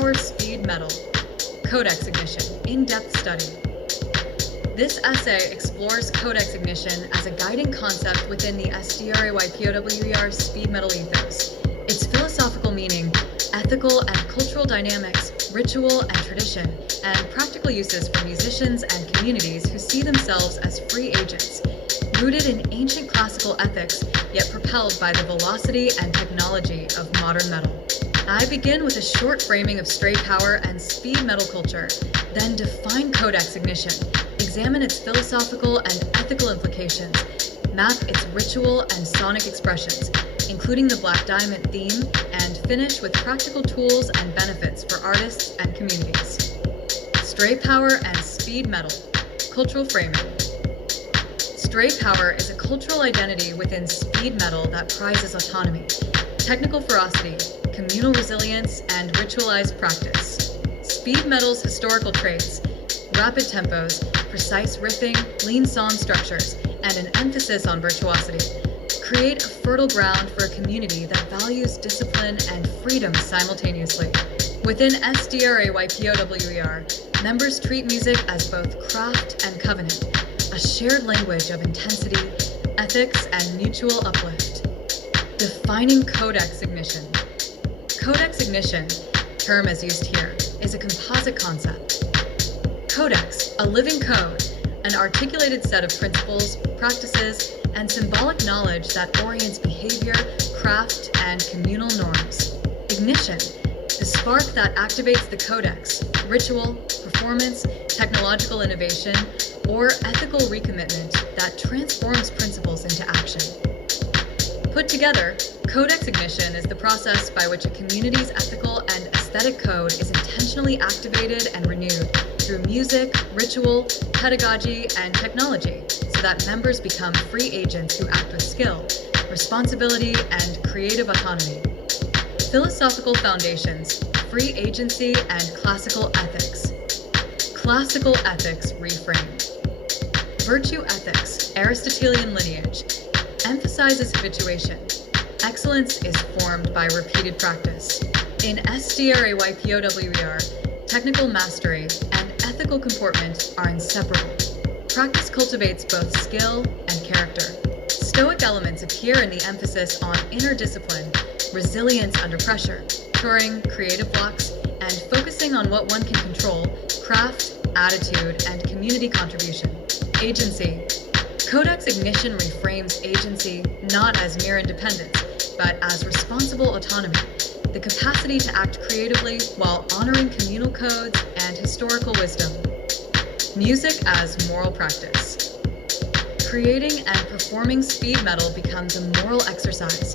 Power Speed Metal, Codex Ignition, In-Depth Study. This essay explores codex ignition as a guiding concept within the SDRAYPOWER speed metal ethos, its philosophical meaning, ethical and cultural dynamics, ritual and tradition, and practical uses for musicians and communities who see themselves as free agents, rooted in ancient classical ethics, yet propelled by the velocity and technology of modern metal. I begin with a short framing of stray power and speed metal culture, then define codex ignition, examine its philosophical and ethical implications, map its ritual and sonic expressions, including the Black Diamond theme, and finish with practical tools and benefits for artists and communities. Stray power and speed metal, cultural framing. Stray power is a cultural identity within speed metal that prizes autonomy, technical ferocity, communal resilience, and ritualized practice. Speed metal's historical traits, rapid tempos, precise riffing, lean song structures, and an emphasis on virtuosity, create a fertile ground for a community that values discipline and freedom simultaneously. Within SDRAYPOWER, members treat music as both craft and covenant, a shared language of intensity, ethics, and mutual uplift. Defining codex ignition. Codex ignition, term as used here, is a composite concept. Codex, a living code, an articulated set of principles, practices, and symbolic knowledge that orients behavior, craft, and communal norms. Ignition, the spark that activates the codex, ritual, performance, technological innovation, or ethical recommitment that transforms principles into action. Put together, codex ignition is the process by which a community's ethical and aesthetic code is intentionally activated and renewed through music, ritual, pedagogy, and technology, so that members become free agents who act with skill, responsibility, and creative autonomy. Philosophical foundations, free agency, and classical ethics. Classical ethics reframed. Virtue ethics, Aristotelian lineage, emphasizes habituation. Excellence is formed by repeated practice. In SDRAYPOWER, technical mastery and ethical comportment are inseparable. Practice cultivates both skill and character. Stoic elements appear in the emphasis on inner discipline, resilience under pressure, touring creative blocks, and focusing on what one can control, craft, attitude, and community contribution. Agency. Codex ignition reframes agency not as mere independence, but as responsible autonomy, the capacity to act creatively while honoring communal codes and historical wisdom. Music as moral practice. Creating and performing speed metal becomes a moral exercise.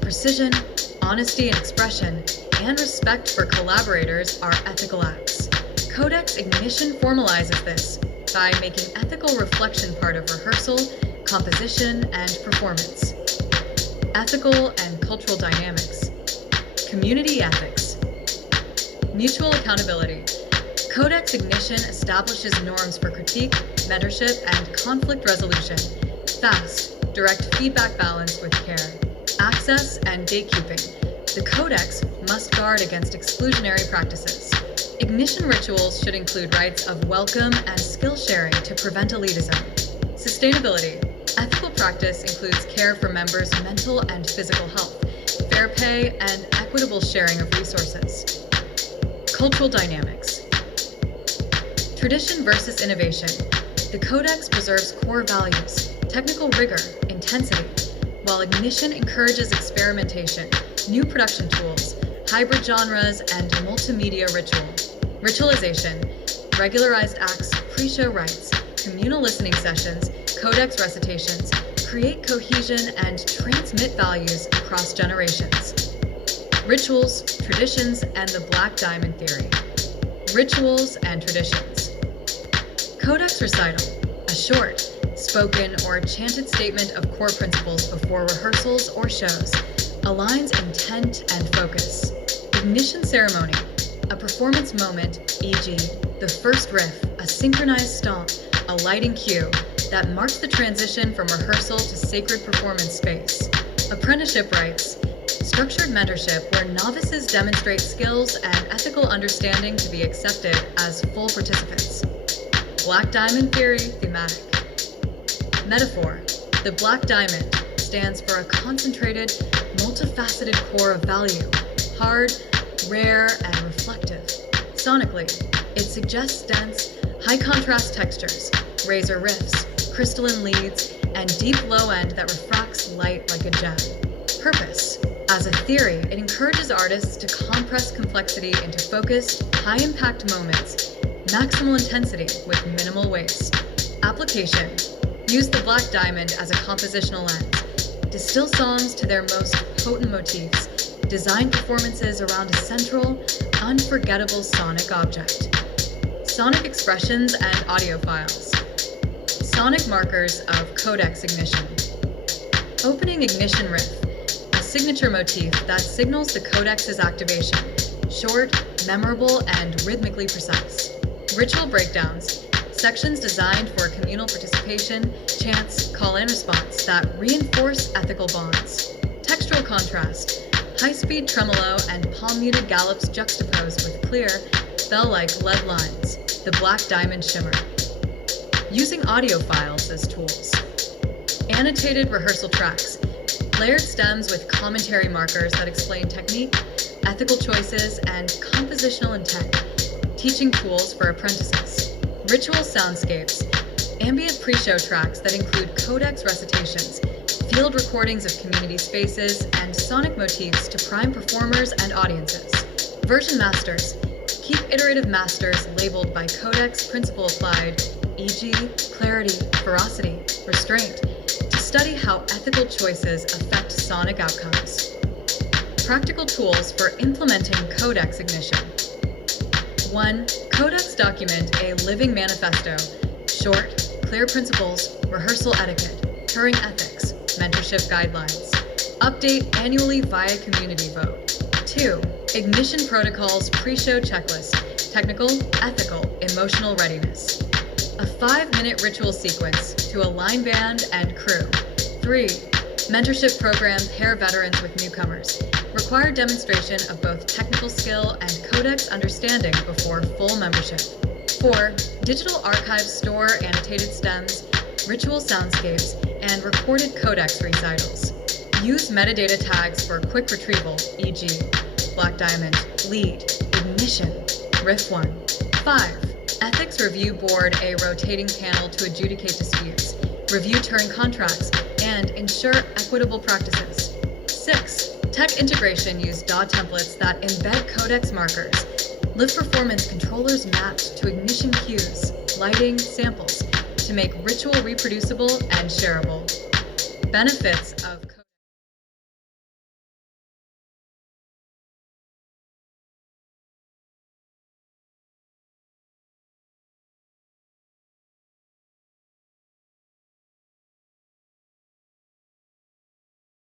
Precision, honesty in expression, and respect for collaborators are ethical acts. Codex ignition formalizes this by making ethical reflection part of rehearsal, composition, and performance. Ethical and cultural dynamics. Community ethics. Mutual accountability. Codex ignition establishes norms for critique, mentorship, and conflict resolution. Fast, direct feedback balanced with care. Access and gatekeeping. The codex must guard against exclusionary practices. Ignition rituals should include rites of welcome and skill sharing to prevent elitism. Sustainability. Ethical practice includes care for members' mental and physical health, fair pay, and equitable sharing of resources. Cultural dynamics. Tradition versus innovation. The codex preserves core values, technical rigor, intensity, while ignition encourages experimentation, new production tools, hybrid genres, and multimedia ritual. Ritualization, regularized acts, pre-show rites, communal listening sessions, codex recitations, create cohesion and transmit values across generations. Rituals, traditions, and the Black Diamond theory. Rituals and traditions. Codex recital, a short, spoken, or chanted statement of core principles before rehearsals or shows, aligns intent and focus. Ignition ceremony, a performance moment, e.g., the first riff, a synchronized stomp, a lighting cue that marks the transition from rehearsal to sacred performance space. Apprenticeship rites, Structured mentorship, where novices demonstrate skills and ethical understanding to be accepted as full participants. Black Diamond Theory thematic. Metaphor. The Black Diamond stands for a concentrated, multifaceted core of value, hard, rare, and reflective. Sonically, it suggests dense, high-contrast textures, razor riffs, crystalline leads, and deep low end that refracts light like a gem. Purpose. As a theory, it encourages artists to compress complexity into focused, high-impact moments, maximal intensity with minimal waste. Application. Use the Black Diamond as a compositional lens. Distill songs to their most potent motifs. Design performances around a central, unforgettable sonic object. Sonic expressions and audio files. Sonic markers of codex ignition. Opening ignition riff. Signature motif that signals the codex's activation, short, memorable, and rhythmically precise. Ritual breakdowns, sections designed for communal participation, chants, call-in response that reinforce ethical bonds. Textural contrast, high-speed tremolo and palm-muted gallops juxtaposed with clear, bell-like lead lines, the Black Diamond shimmer. Using audio files as tools. Annotated rehearsal tracks, layered stems with commentary markers that explain technique, ethical choices, and compositional intent. Teaching tools for apprentices. Ritual soundscapes. Ambient pre-show tracks that include codex recitations, field recordings of community spaces, and sonic motifs to prime performers and audiences. Version masters. Keep iterative masters labeled by codex principle applied, e.g., clarity, ferocity, restraint, study how ethical choices affect sonic outcomes. Practical tools for implementing codex ignition. 1. Codex document a living manifesto. Short, clear principles, rehearsal etiquette, touring ethics, mentorship guidelines. Update annually via community vote. 2. Ignition protocols pre-show checklist. Technical, ethical, emotional readiness. A 5-minute ritual sequence to align band and crew. 3. Mentorship program pair veterans with newcomers. Required demonstration of both technical skill and codex understanding before full membership. 4. Digital archives store annotated stems, ritual soundscapes, and recorded codex recitals. Use metadata tags for quick retrieval, e.g., Black Diamond, lead, ignition, riff 1. 5. Ethics Review Board a rotating panel to adjudicate disputes, review touring contracts, and ensure equitable practices. 6. Tech integration use DAW templates that embed codex markers. Live performance controllers mapped to ignition cues, lighting, samples, to make ritual reproducible and shareable. Benefits